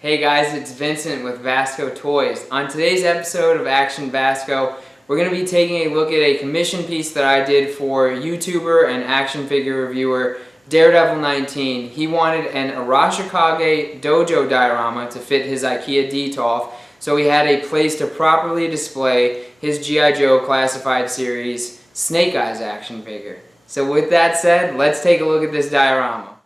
Hey guys, it's Vincent with vascotoys. On today's episode of Action Vasco, we're going to be taking a look at a commission piece that I did for YouTuber and action figure reviewer Daredevil19. He wanted an Arashikage Dojo Diorama to fit his IKEA Detolf, so he had a place to properly display his G.I. Joe Classified Series Snake Eyes action figure. So with that said, let's take a look at this diorama.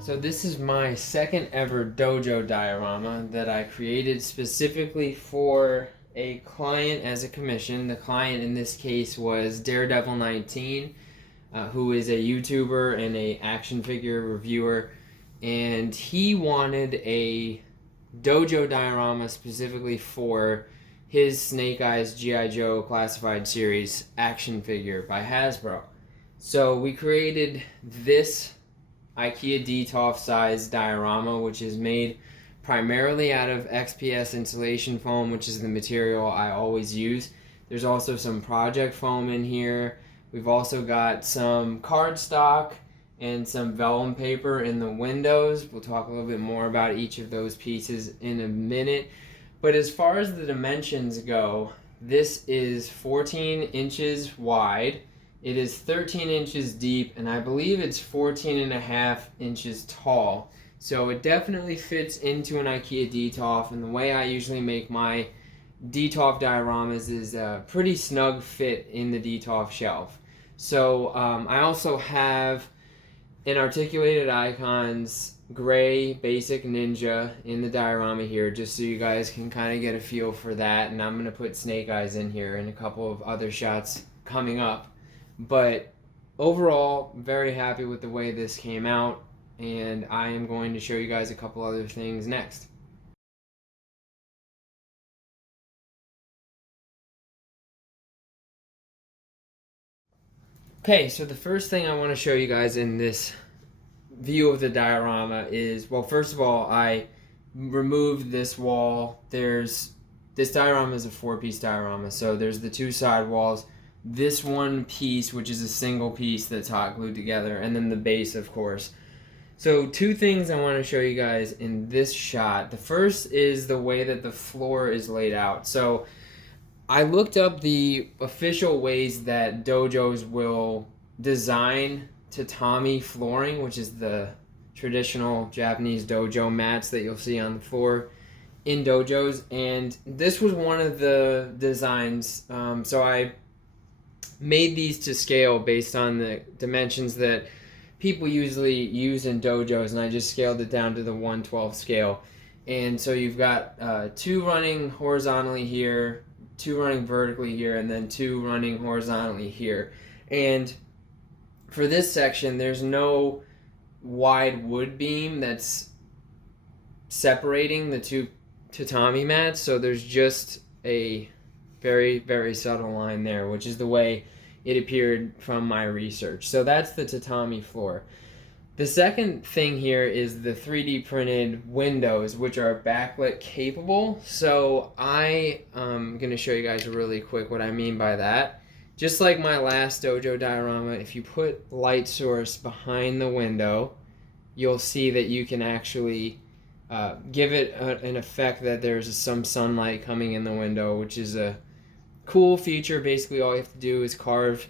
So this is my second ever dojo diorama that I created specifically for a client as a commission. The client in this case was Daredevil19, who is a YouTuber and a action figure reviewer, and he wanted a dojo diorama specifically for his Snake Eyes G.I. Joe Classified Series action figure by Hasbro. So we created this IKEA Detolf size diorama, which is made primarily out of XPS insulation foam, which is the material I always use. There's also some project foam in here. We've also got some cardstock and some vellum paper in the windows. We'll talk a little bit more about each of those pieces in a minute. But as far as the dimensions go, this is 14 inches wide. It is 13 inches deep, and I believe it's 14 and a half inches tall. So it definitely fits into an IKEA Detolf, and the way I usually make my Detolf dioramas is a pretty snug fit in the Detolf shelf. So I also have an Articulated Icons gray basic ninja in the diorama here, just so you guys can kind of get a feel for that. And I'm going to put Snake Eyes in here and a couple of other shots coming up. But overall, very happy with the way this came out, and I am going to show you guys a couple other things next. Okay, so the first thing I want to show you guys in this view of the diorama is, well, first of all, I removed this wall. This diorama is a 4-piece diorama, so there's the two side walls, this one piece, which is a single piece that's hot glued together, and then the base, of course. So two things I want to show you guys in this shot. The first is the way that the floor is laid out. So I looked up the official ways that dojos will design tatami flooring, which is the traditional Japanese dojo mats that you'll see on the floor in dojos, and this was one of the designs. So I made these to scale based on the dimensions that people usually use in dojos, and I just scaled it down to the 1/12 scale. And so you've got 2 running horizontally here, 2 running vertically here, and then 2 running horizontally here. And for this section, there's no wide wood beam that's separating the 2 tatami mats, so there's just a very, very subtle line there, which is the way it appeared from my research. So that's the tatami floor. The second thing here is the 3D printed windows, which are backlit capable. So I am going to show you guys really quick what I mean by that. Just like my last Dojo Diorama, if you put light source behind the window, you'll see that you can actually give it an effect that there's some sunlight coming in the window, which is a cool feature. Basically, all you have to do is carve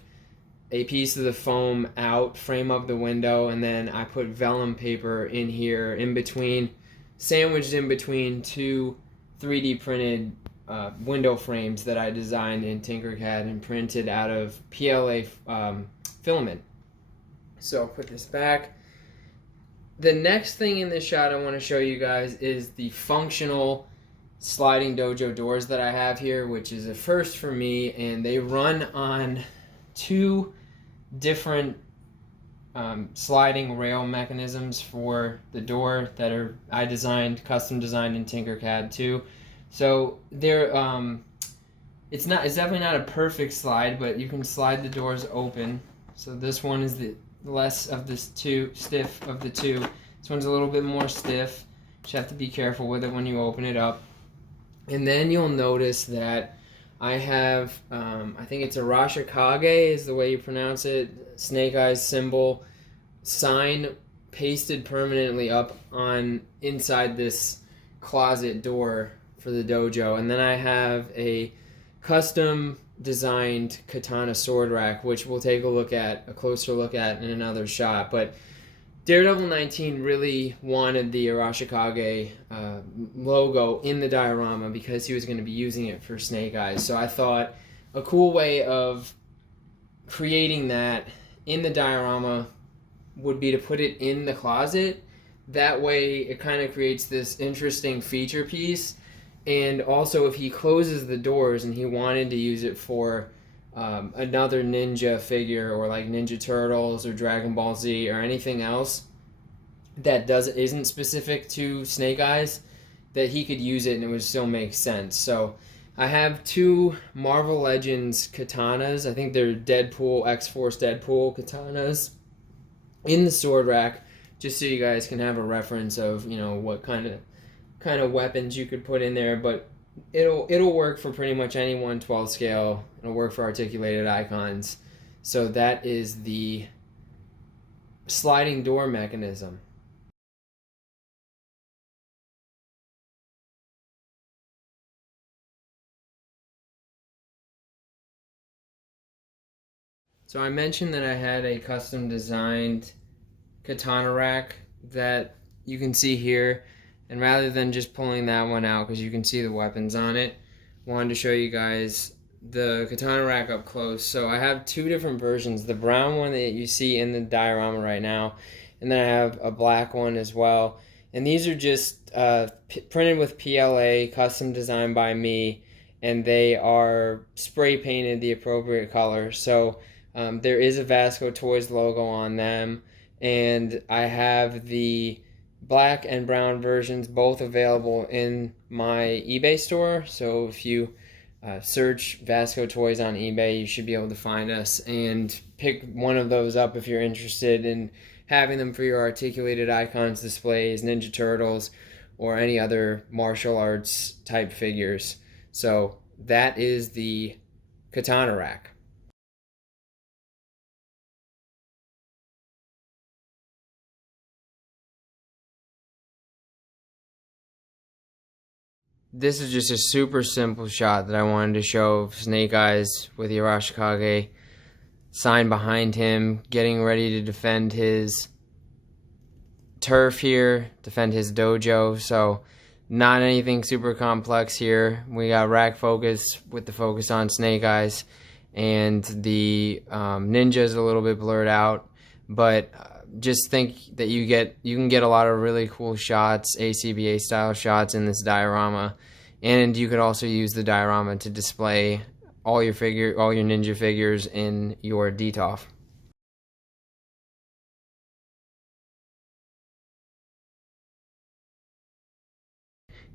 a piece of the foam out, frame up the window, and then I put vellum paper in here, in between, sandwiched in between 2 3D printed window frames that I designed in Tinkercad and printed out of PLA filament. So I'll put this back. The next thing in this shot I want to show you guys is the functional sliding dojo doors that I have here, which is a first for me, and they run on 2 different sliding rail mechanisms for the door that are custom designed in Tinkercad too. So they're it's definitely not a perfect slide, but you can slide the doors open. So this one is the less of this stiff of the 2. This one's a little bit more stiff. Just have to be careful with it when you open it up. And then you'll notice that I have, I think it's Arashikage is the way you pronounce it, snake eyes symbol, sign pasted permanently up on inside this closet door for the dojo. And then I have a custom designed katana sword rack, which we'll take a closer look at in another shot. But Daredevil 19 really wanted the Arashikage logo in the diorama because he was going to be using it for Snake Eyes. So I thought a cool way of creating that in the diorama would be to put it in the closet. That way it kind of creates this interesting feature piece. And also if he closes the doors and he wanted to use it for another ninja figure, or like Ninja Turtles or Dragon Ball Z or anything else that isn't specific to Snake Eyes, that he could use it and it would still make sense. So I have 2 Marvel Legends katanas. I think they're Deadpool, X-Force Deadpool katanas in the sword rack, just so you guys can have a reference of, you know, what kind of weapons you could put in there. But it'll work for pretty much any 1/12 scale. It'll work for articulated icons. So that is the sliding door mechanism. So I mentioned that I had a custom designed Katana Rack that you can see here. And rather than just pulling that one out, because you can see the weapons on it, wanted to show you guys the Katana Rack up close. So I have 2 different versions. The brown one that you see in the diorama right now, and then I have a black one as well. And these are just printed with PLA, custom designed by me, and they are spray painted the appropriate color. So there is a vascotoys logo on them, and I have the black and brown versions both available in my eBay store. So if you search vascotoys on eBay, you should be able to find us and pick one of those up if you're interested in having them for your articulated icons displays, Ninja Turtles, or any other martial arts type figures. So that is the Katana Rack. This is just a super simple shot that I wanted to show of Snake Eyes with the Arashikage sign behind him, getting ready to defend his turf here, defend his dojo. So not anything super complex here. We got rack focus with the focus on Snake Eyes, and the ninja is a little bit blurred out, but just think that you can get a lot of really cool shots, ACBA style shots in this diorama, and you could also use the diorama to display all your ninja figures in your DTOF.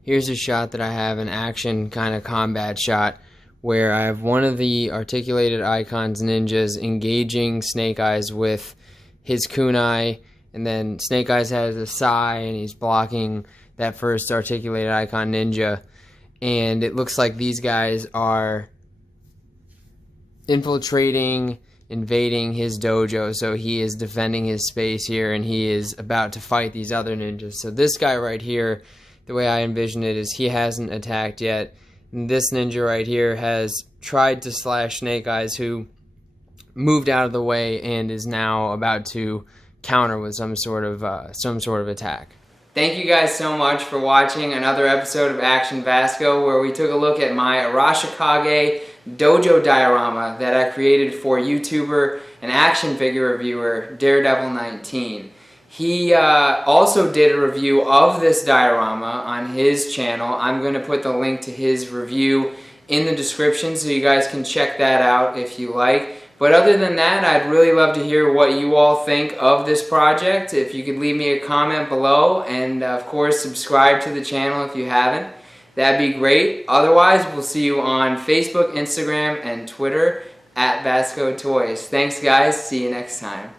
Here's a shot that I have, an action kind of combat shot, where I have one of the articulated icons ninjas engaging Snake Eyes with his kunai, and then Snake Eyes has a sai and he's blocking that first articulated icon ninja, and it looks like these guys are invading his dojo, so he is defending his space here and he is about to fight these other ninjas. So this guy right here, the way I envision it is he hasn't attacked yet. And this ninja right here has tried to slash Snake Eyes, who moved out of the way and is now about to counter with some sort of attack. Thank you guys so much for watching another episode of Action Vasco, where we took a look at my Arashikage Dojo Diorama that I created for YouTuber and action figure reviewer Daredevil19. He also did a review of this diorama on his channel. I'm going to put the link to his review in the description so you guys can check that out if you like. But other than that, I'd really love to hear what you all think of this project. If you could leave me a comment below, and of course subscribe to the channel if you haven't, that'd be great. Otherwise, we'll see you on Facebook, Instagram, and Twitter at vascotoys. Thanks guys, see you next time.